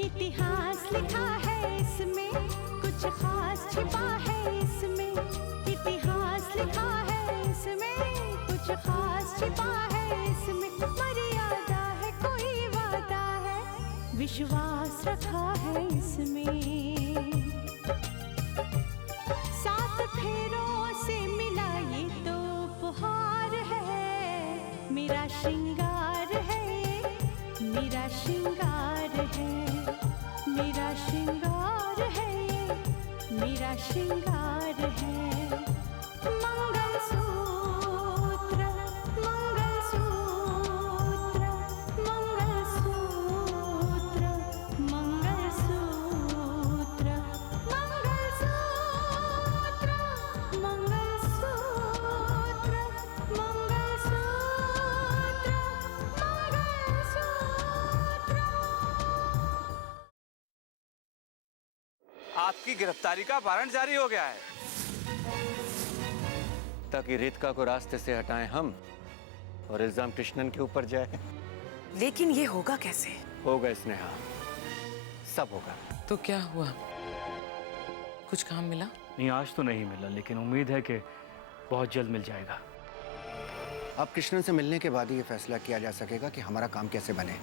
इतिहास लिखा है इसमें, कुछ खास छिपा है इसमें। इतिहास लिखा है इसमें, कुछ खास छिपा है इसमें। मर्यादा है, कोई वादा है, विश्वास रखा है इसमें। सात फेरों से मिला ये तो उपहार है, मेरा श्रृंगार है, मेरा श्रृंगार है, मेरा श्रृंगार है, मेरा श्रृंगार है। मंगलसूत्र, मंगलसूत्र, मंगलसूत्र, मंगलसूत्र, मंगलसूत्र, मंगलसूत्र, मंगलसूत्र। आपकी गिरफ्तारी का वारंट जारी हो गया है, ताकि रितिका को रास्ते से हटाएं हम और इल्जाम कृष्णन के ऊपर जाए। लेकिन ये होगा कैसे? होगा स्नेहा, सब होगा। तो क्या हुआ, कुछ काम मिला? नहीं, आज तो नहीं मिला, लेकिन उम्मीद है कि बहुत जल्द मिल जाएगा। अब कृष्णन से मिलने के बाद ही ये फैसला किया जा सकेगा कि हमारा काम कैसे बने,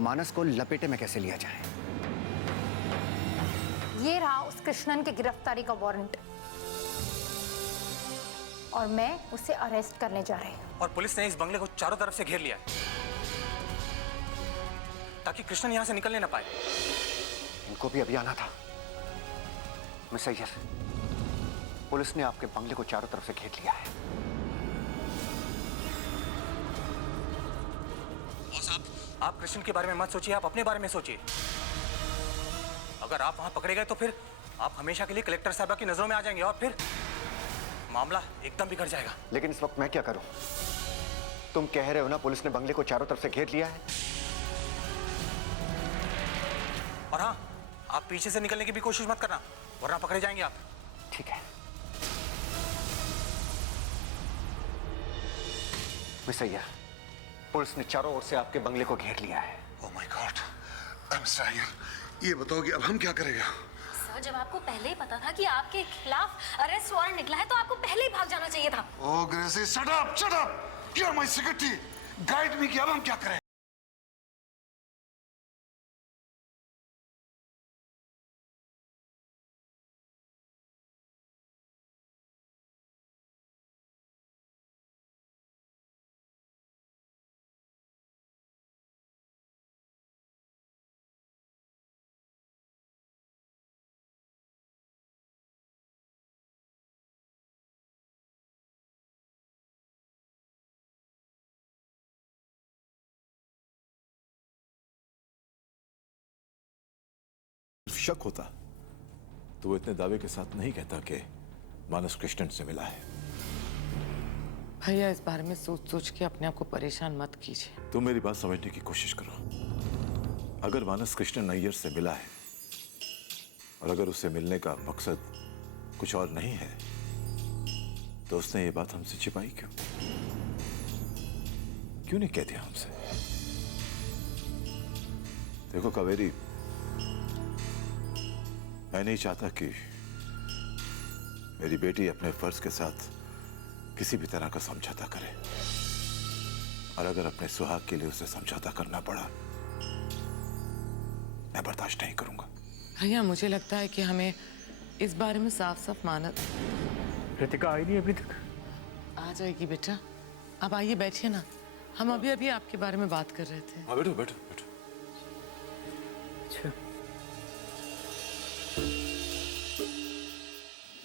मानस को लपेटे में कैसे लिया जाए। ये रहा उस कृष्णन की गिरफ्तारी का वारंट, और मैं उसे अरेस्ट करने जा रही हूँ। और पुलिस ने इस बंगले को चारों तरफ से घेर लिया है, ताकि कृष्णन यहां से निकलने ना पाए। इनको भी अभी आना था। मिस्टर, पुलिस ने आपके बंगले को चारों तरफ से घेर लिया है। बॉस, आप कृष्ण के बारे में मत सोचिए, आप अपने बारे में सोचिए। अगर आप वहां पकड़े गए तो फिर आप हमेशा के लिए कलेक्टर साहबा की नजरों में आ जाएंगे, और फिर मामला एकदम बिगड़ जाएगा। लेकिन इस वक्त मैं क्या करूं? तुम कह रहे हो ना पुलिस ने बंगले को चारों तरफ से घेर लिया है। और हाँ, आप पीछे से निकलने की भी कोशिश मत करना, वरना पकड़े जाएंगे आप। ठीक है मिस्टर, पुलिस ने चारों ओर से आपके बंगले को घेर लिया है। Oh my God, mister Iyer, ये बताओ कि अब हम क्या करेंगे? सर, जब आपको पहले ही पता था कि आपके खिलाफ अरेस्ट वारंट निकला है, तो आपको पहले ही भाग जाना चाहिए था। Oh Gracie, shut up, shut up. You are my secretary, guide me कि अब हम क्या करें। शक होता तो वो इतने दावे के साथ नहीं कहता कि मानस कृष्णन से मिला है। भैया, इस बारे में सोच सोच के अपने आप को परेशान मत कीजिए। तुम मेरी बात समझने की कोशिश करो। अगर मानस कृष्णन अय्यर से मिला है, और अगर उससे मिलने का मकसद कुछ और नहीं है, तो उसने ये बात हमसे छिपाई क्यों? क्यों नहीं कह दिया हमसे? देखो कावेरी, मैं नहीं चाहता कि मेरी बेटी अपने फर्ज के साथ किसी भी तरह का समझौता करे, और अगर अपने सुहाग के लिए उसे समझौता करना पड़ा, मैं बर्दाश्त नहीं करूंगा। भैया, मुझे लगता है कि हमें इस बारे में साफ साफ माना। रितिका आई नहीं अभी तक? आ जाएगी बेटा, अब आइए बैठिए ना, हम अभी अभी आपके बारे में बात कर रहे थे। हाँ बैठो बैठो बैठो। अच्छा,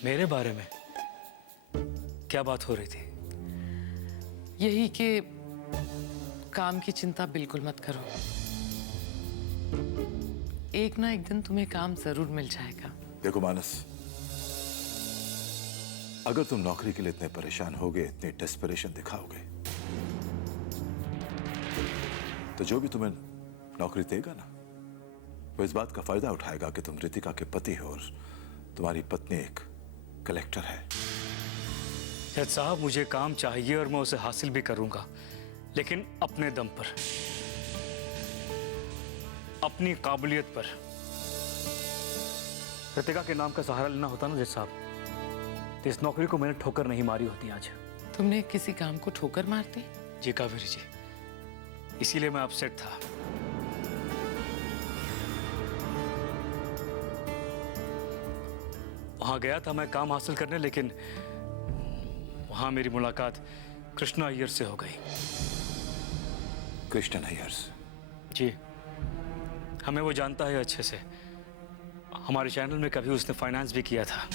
मेरे बारे में क्या बात हो रही थी? यही कि काम की चिंता बिल्कुल मत करो, एक ना एक दिन तुम्हें काम जरूर मिल जाएगा। देखो मानस, अगर तुम नौकरी के लिए इतने परेशान होगे, इतनी डेस्परेशन दिखाओगे, तो जो भी तुम्हें नौकरी देगा ना, वो इस बात का फायदा उठाएगा कि तुम रितिका के पति हो और तुम्हारी पत्नी एक कलेक्टर है। जज साहब, मुझे काम चाहिए और मैं उसे हासिल भी करूंगा, लेकिन अपने दम पर, अपनी काबिलियत पर। कृतिका के नाम का सहारा लेना होता ना जज साहब, तो इस नौकरी को मैंने ठोकर नहीं मारी होती आज। तुमने किसी काम को ठोकर मारती? जी कावेरी जी, इसीलिए मैं अपसेट था। वहां गया था मैं काम हासिल करने, लेकिन वहां मेरी मुलाकात कृष्णा अय्यर से हो गई। कृष्णन अय्यर? जी, हमें वो जानता है अच्छे से। हमारे चैनल में कभी उसने फाइनेंस भी किया था।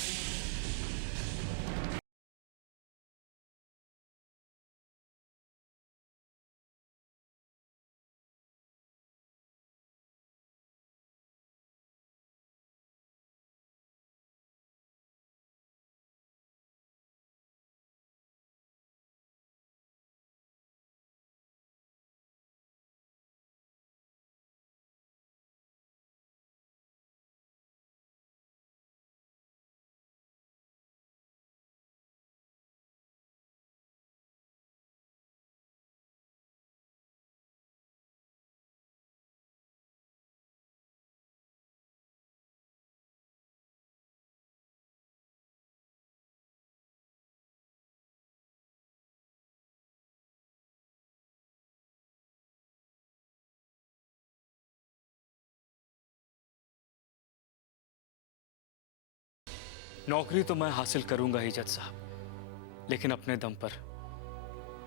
नौकरी तो मैं हासिल करूंगा ही जज साहब, लेकिन अपने दम पर,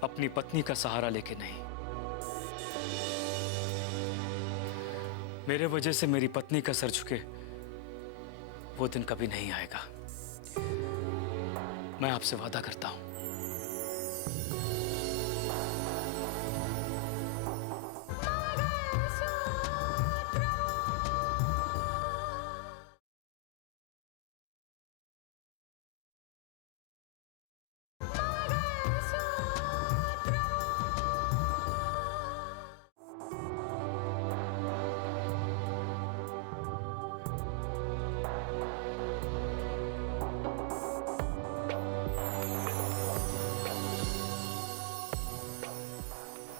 अपनी पत्नी का सहारा लेके नहीं। मेरे वजह से मेरी पत्नी का सर झुके, वो दिन कभी नहीं आएगा। मैं आपसे वादा करता हूं।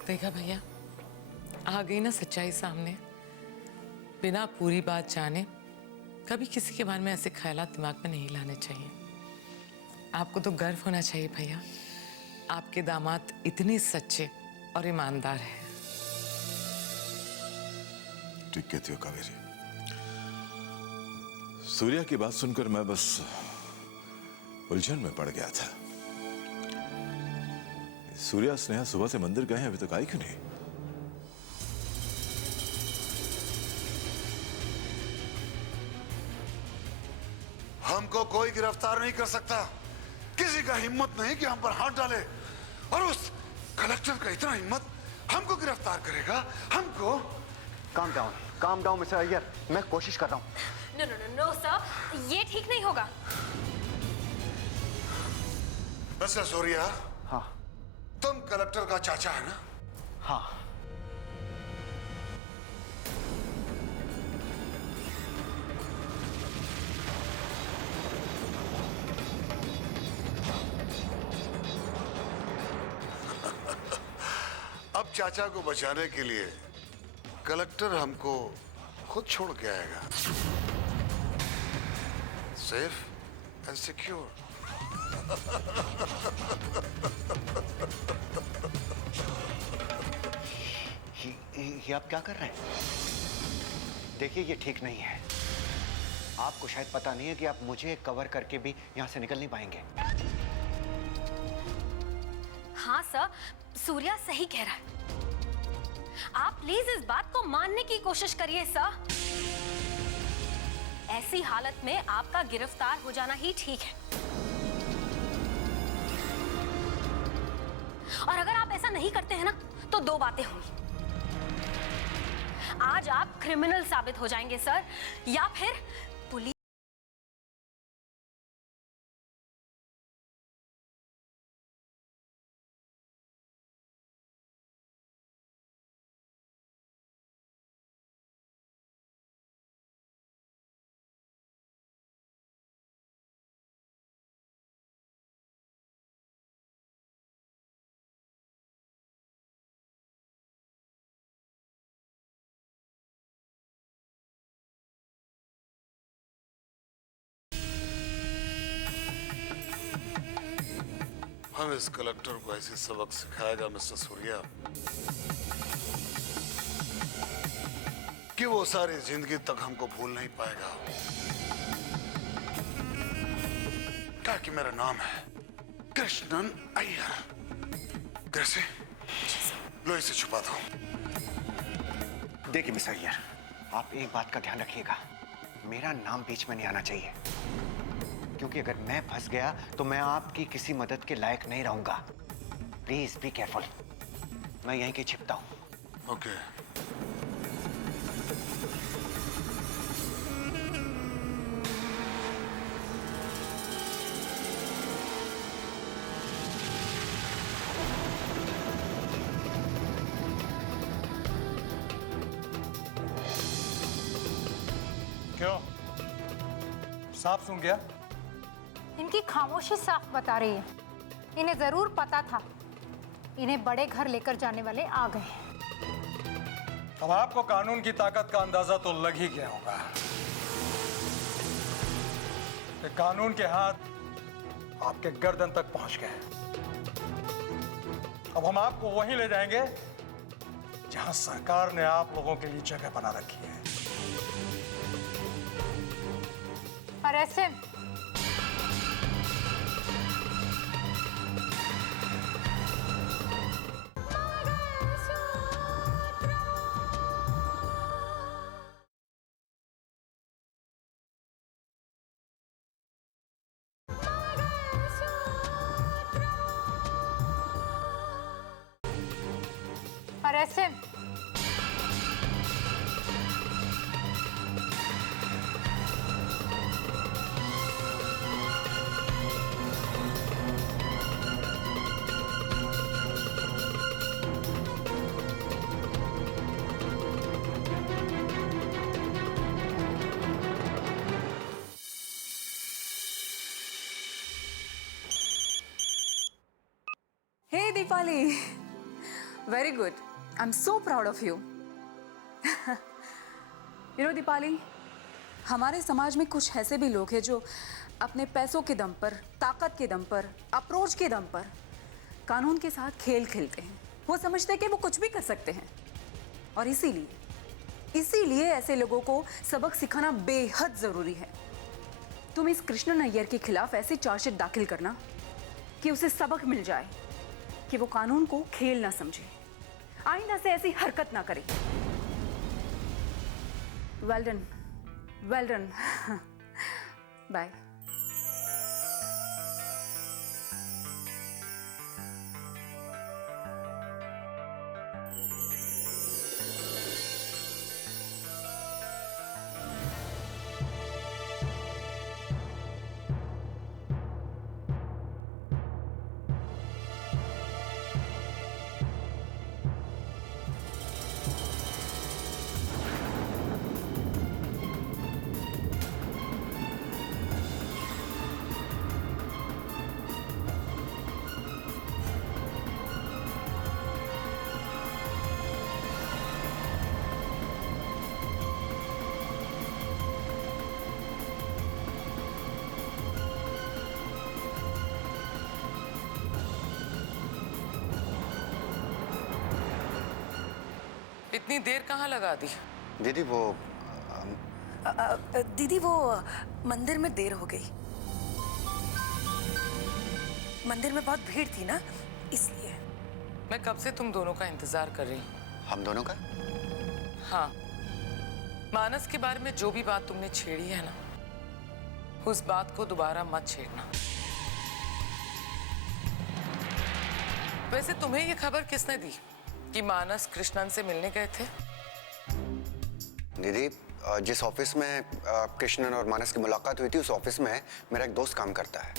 देखा भैया, आ गई ना सच्चाई सामने। बिना पूरी बात जाने कभी किसी के बारे में ऐसे ख्यालात दिमाग में नहीं लाने चाहिए। आपको तो गर्व होना चाहिए भैया, आपके दामाद इतने सच्चे और ईमानदार हैं। ठीक कहती हो कावेरी। सूर्या की बात सुनकर मैं बस उलझन में पड़ गया था। सूर्या स्नेहा सुबह से मंदिर गए हैं, अभी तक आई क्यों नहीं? हमको कोई गिरफ्तार नहीं कर सकता। किसी का हिम्मत नहीं कि हम पर हाथ डाले, और उस कलेक्टर का इतना हिम्मत हमको गिरफ्तार करेगा। हमको। काम डाउन मिस्टर अय्यर, मैं कोशिश कर रहा हूँ। No no no no sir, ये ठीक नहीं होगा। मिस्टर सूर्या, हाँ। तुम कलेक्टर का चाचा है ना? हाँ। अब चाचा को बचाने के लिए कलेक्टर हमको खुद छोड़ के आएगा, सेफ एंड सिक्योर। ये आप क्या कर रहे हैं? देखिए, ये ठीक नहीं है। आपको शायद पता नहीं है कि आप मुझे कवर करके भी यहां से निकल नहीं पाएंगे। हाँ सर, सूर्या सही कह रहा है। आप प्लीज इस बात को मानने की कोशिश करिए सर। ऐसी हालत में आपका गिरफ्तार हो जाना ही ठीक है। और अगर आप ऐसा नहीं करते हैं ना, तो दो बातें होंगी। आज आप क्रिमिनल साबित हो जाएंगे सर, या फिर पुलिस हम इस कलेक्टर को ऐसी सबक सिखाएगा मिस्टर सूर्या कि वो सारी जिंदगी तक हमको भूल नहीं पाएगा। क्या कि मेरा नाम है कृष्णन अय्यर। कैसे लो इसे छुपा दो। देखिए मिस अय्यर, आप एक बात का ध्यान रखिएगा, मेरा नाम बीच में नहीं आना चाहिए, क्योंकि अगर मैं फंस गया तो मैं आपकी किसी मदद के लायक नहीं रहूंगा। Please be careful. मैं यहीं के छिपता हूं। ओके। क्यों साफ सुन गया? इनकी खामोशी साफ बता रही है, इन्हें जरूर पता था इन्हें बड़े घर लेकर जाने वाले आ गए हैं। अब आपको कानून की ताकत का अंदाजा तो लग ही गया होगा कि कानून के हाथ आपके गर्दन तक पहुंच गए। अब हम आपको वहीं ले जाएंगे जहां सरकार ने आप लोगों के लिए जगह बना रखी है। Arrest him. Arrest him. Hey Deepali, very good. I'm so proud of you. You know Deepali, हमारे समाज में कुछ ऐसे भी लोग हैं जो अपने पैसों के दम पर, ताकत के दम पर, अप्रोच के दम पर कानून के साथ खेल खेलते हैं। वो समझते हैं कि वो कुछ भी कर सकते हैं, और इसीलिए ऐसे लोगों को सबक सिखाना बेहद जरूरी है। तुम इस कृष्णन अय्यर के खिलाफ ऐसी चार्जशीट दाखिल करना कि उसे सबक मिल जाए कि वो कानून को खेल ना समझे, आइंदा से ऐसी हरकत ना करे। Well done, well done. Bye. इतनी देर कहाँ लगा दी? दीदी वो दीदी वो मंदिर में देर हो गई। मंदिर में बहुत भीड़ थी ना, इसलिए। मैं कब से तुम दोनों का इंतजार कर रही हूँ। हम दोनों का? हाँ, मानस के बारे में जो भी बात तुमने छेड़ी है ना, उस बात को दोबारा मत छेड़ना। वैसे तुम्हें ये खबर किसने दी कि मानस कृष्णन से मिलने गए थे? दीदी, जिस ऑफिस में कृष्णन और मानस की मुलाकात हुई थी, उस ऑफिस में मेरा एक दोस्त काम करता है।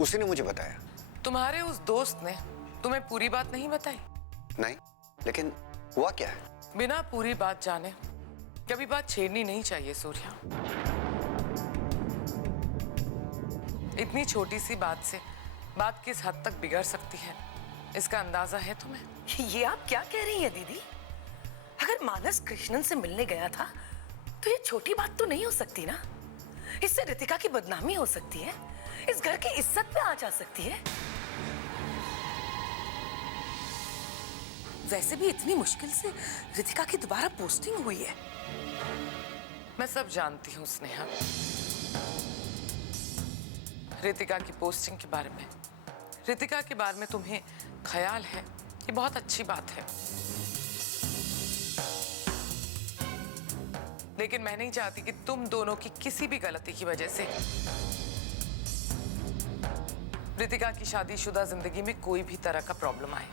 उसी ने मुझे बताया। तुम्हारे उस दोस्त ने तुम्हें पूरी बात नहीं बताई? नहीं, लेकिन हुआ क्या है? बिना पूरी बात जाने कभी बात छेड़नी नहीं चाहिए सूर्या। इतनी छोटी सी बात से बात किस हद तक बिगड़ सकती है, इसका अंदाजा है तुम्हें? ये आप क्या कह रही है दीदी? अगर मानस कृष्णन से मिलने गया था तो ये छोटी बात तो नहीं हो सकती ना। इससे रितिका की बदनामी हो सकती है, इस घर की इज्जत पे आ जा सकती है? वैसे भी इतनी मुश्किल से रितिका की दोबारा पोस्टिंग हुई है। मैं सब जानती हूँ स्नेहा। रितिका की पोस्टिंग के बारे में, रितिका के बारे में तुम्हें ख्याल है, ये बहुत अच्छी बात है। लेकिन मैं नहीं चाहती कि तुम दोनों की किसी भी गलती की वजह से रितिका की शादीशुदा जिंदगी में कोई भी तरह का प्रॉब्लम आए।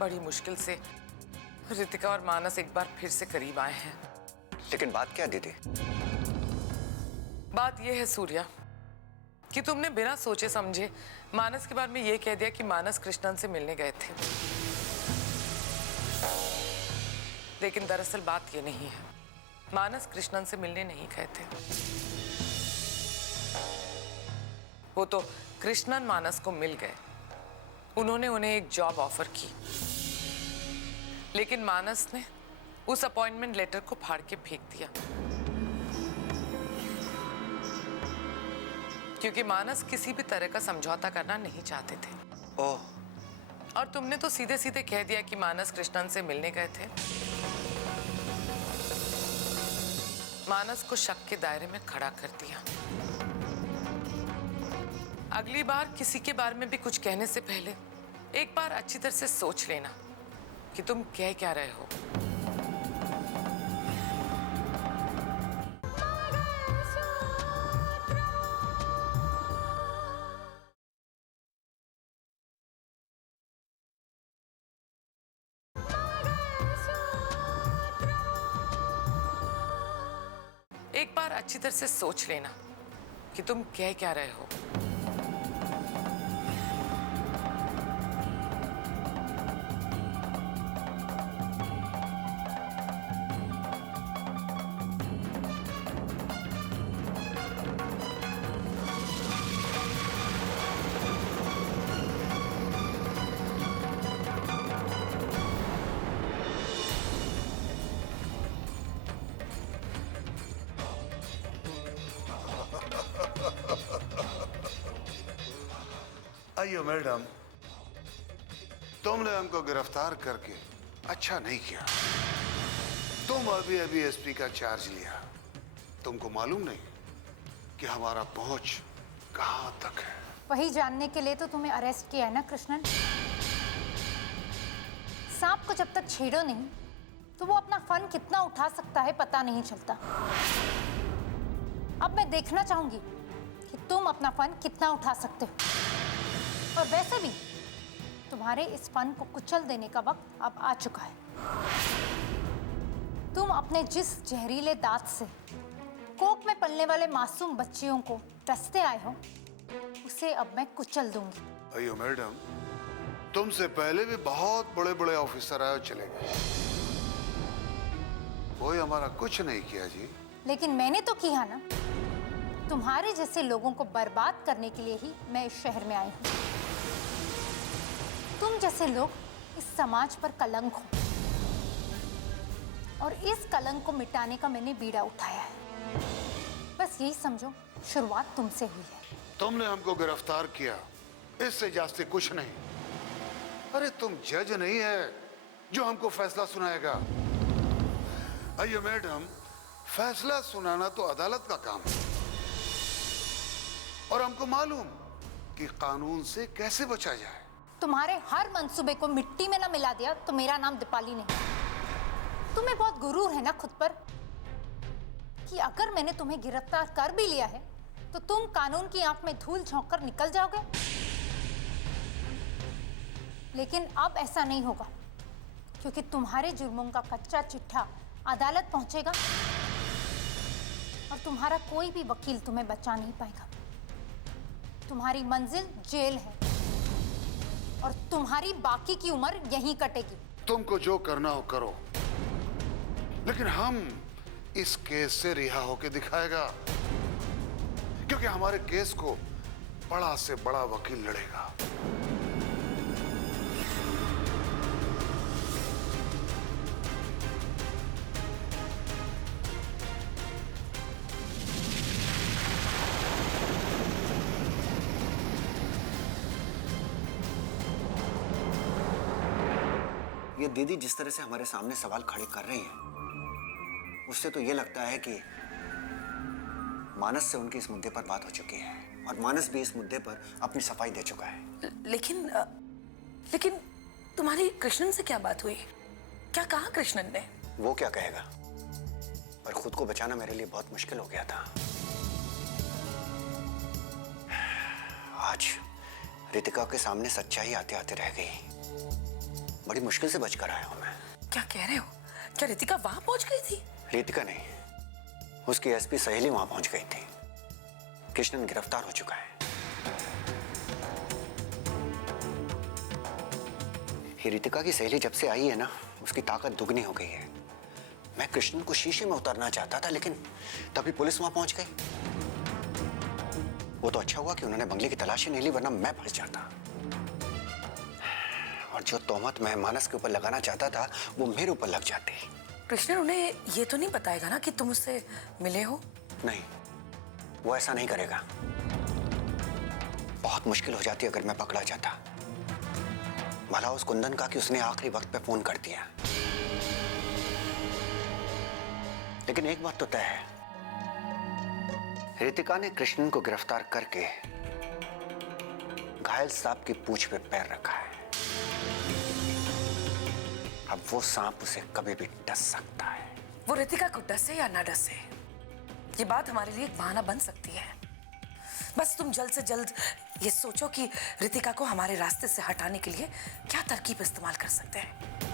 बड़ी मुश्किल से रितिका और मानस एक बार फिर से करीब आए हैं। लेकिन बात क्या दीदी? बात यह है सूर्या कि तुमने बिना सोचे समझे मानस के बारे में यह कह दिया कि मानस कृष्णन से मिलने गए थे। लेकिन दरअसल बात यह नहीं है, मानस कृष्णन से मिलने नहीं गए थे। वो तो कृष्णन मानस को मिल गए, उन्होंने उन्हें एक जॉब ऑफर की। लेकिन मानस ने उस अपॉइंटमेंट लेटर को फाड़ के फेंक दिया, क्योंकि मानस किसी भी तरह का समझौता करना नहीं चाहते थे। ओह। और तुमने तो सीधे सीधे कह दिया कि मानस कृष्णन से मिलने गए थे। मानस को शक के दायरे में खड़ा कर दिया। अगली बार किसी के बारे में भी कुछ कहने से पहले एक बार अच्छी तरह से सोच लेना कि तुम कह क्या रहे हो। एक बार अच्छी तरह से सोच लेना कि तुम कह क्या रहे हो। आइयो मैडम, तुमने हमको गिरफ्तार करके अच्छा नहीं किया। तुम अभी अभी एसपी का चार्ज लिया। तुमको मालूम नहीं कि हमारा पहुंच कहां तक है? वही जानने के लिए तो तुम्हें अरेस्ट किया है ना कृष्णन। सांप को जब तक छेड़ो नहीं तो वो अपना फन कितना उठा सकता है पता नहीं चलता। अब मैं देखना चाहूंगी कि तुम अपना फन कितना उठा सकते हो। और वैसे भी तुम्हारे इस फन को कुचल देने का वक्त अब आ चुका है। तुम अपने जिस जहरीले दांत से कोख में पलने वाले मासूम बच्चियों को डसते आए हो, उसे अब मैं कुचल दूंगी। अयो मैडम, तुमसे पहले भी बहुत बड़े बड़े ऑफिसर आए और चले गए, कोई हमारा कुछ नहीं किया जी। लेकिन मैंने तो किया ना। तुम्हारे जैसे लोगों को बर्बाद करने के लिए ही मैं इस शहर में आई हूँ। तुम जैसे लोग इस समाज पर कलंक हो, और इस कलंक को मिटाने का मैंने बीड़ा उठाया है। बस यही समझो, शुरुआत तुमसे हुई है। तुमने हमको गिरफ्तार किया, इससे जास्ती कुछ नहीं। अरे तुम जज नहीं है जो हमको फैसला सुनाएगा। आइए मैडम, फैसला सुनाना तो अदालत का काम है, और हमको मालूम कि कानून से कैसे बचा जाए। तुम्हारे हर मंसूबे को मिट्टी में ना मिला दिया तो मेरा नाम दीपाली नहीं। तुम्हें बहुत गुरूर है ना खुद पर कि अगर मैंने तुम्हें गिरफ्तार कर भी लिया है तो तुम कानून की आंख में धूल झोंककर निकल जाओगे। लेकिन अब ऐसा नहीं होगा, क्योंकि तुम्हारे जुर्मों का कच्चा चिट्ठा अदालत पहुंचेगा और तुम्हारा कोई भी वकील तुम्हें बचा नहीं पाएगा। तुम्हारी मंजिल जेल है और तुम्हारी बाकी की उम्र यहीं कटेगी। तुमको जो करना हो करो, लेकिन हम इस केस से रिहा होके दिखाएगा, क्योंकि हमारे केस को बड़ा से बड़ा वकील लड़ेगा। ये दीदी जिस तरह से हमारे सामने सवाल खड़े कर रही हैं, उससे तो ये लगता है कि मानस से उनकी इस मुद्दे पर बात हो चुकी है और मानस भी इस मुद्दे पर अपनी सफाई दे चुका है। लेकिन तुम्हारी कृष्णन से क्या बात हुई? क्या कहा कृष्णन ने? वो क्या कहेगा, पर खुद को बचाना मेरे लिए बहुत मुश्किल हो गया था। आज रितिका के सामने सच्चाई आते आते रह गई। बड़ी मुश्किल से बचकर आया हूं मैं। क्या कह रहे हो? क्या रितिका वहां पहुंच गई थी? रितिका नहीं, उसकी एसपी सहेली वहां पहुंच गई थी। कृष्णन गिरफ्तार हो चुका है। ये रितिका की सहेली जब से आई है ना, उसकी ताकत दुगनी हो गई है। मैं कृष्णन को शीशे में उतारना चाहता था, लेकिन तभी पुलिस वहां पहुंच गई। वो तो अच्छा हुआ कि उन्होंने बंगले की तलाशी नहीं ली, वरना मैं फंस जाता। और जो तोहमत मैं मानस के ऊपर लगाना चाहता था, वो मेरे ऊपर लग जाती। कृष्णन उन्हें ये तो नहीं बताएगा ना कि तुम उससे मिले हो? नहीं, वो ऐसा नहीं करेगा। बहुत मुश्किल हो जाती अगर मैं पकड़ा जाता। भला उस कुंदन का कि उसने आखिरी वक्त पे फोन कर दिया। लेकिन एक बात तो तय है, रितिका ने कृष्णन को गिरफ्तार करके घायल सांप की पूंछ पे पैर रखा है। अब वो सांप उसे कभी भी डस सकता है। वो रितिका को डसे या ना डसे, ये बात हमारे लिए एक बहाना बन सकती है। बस तुम जल्द से जल्द ये सोचो कि रितिका को हमारे रास्ते से हटाने के लिए क्या तरकीब इस्तेमाल कर सकते हैं।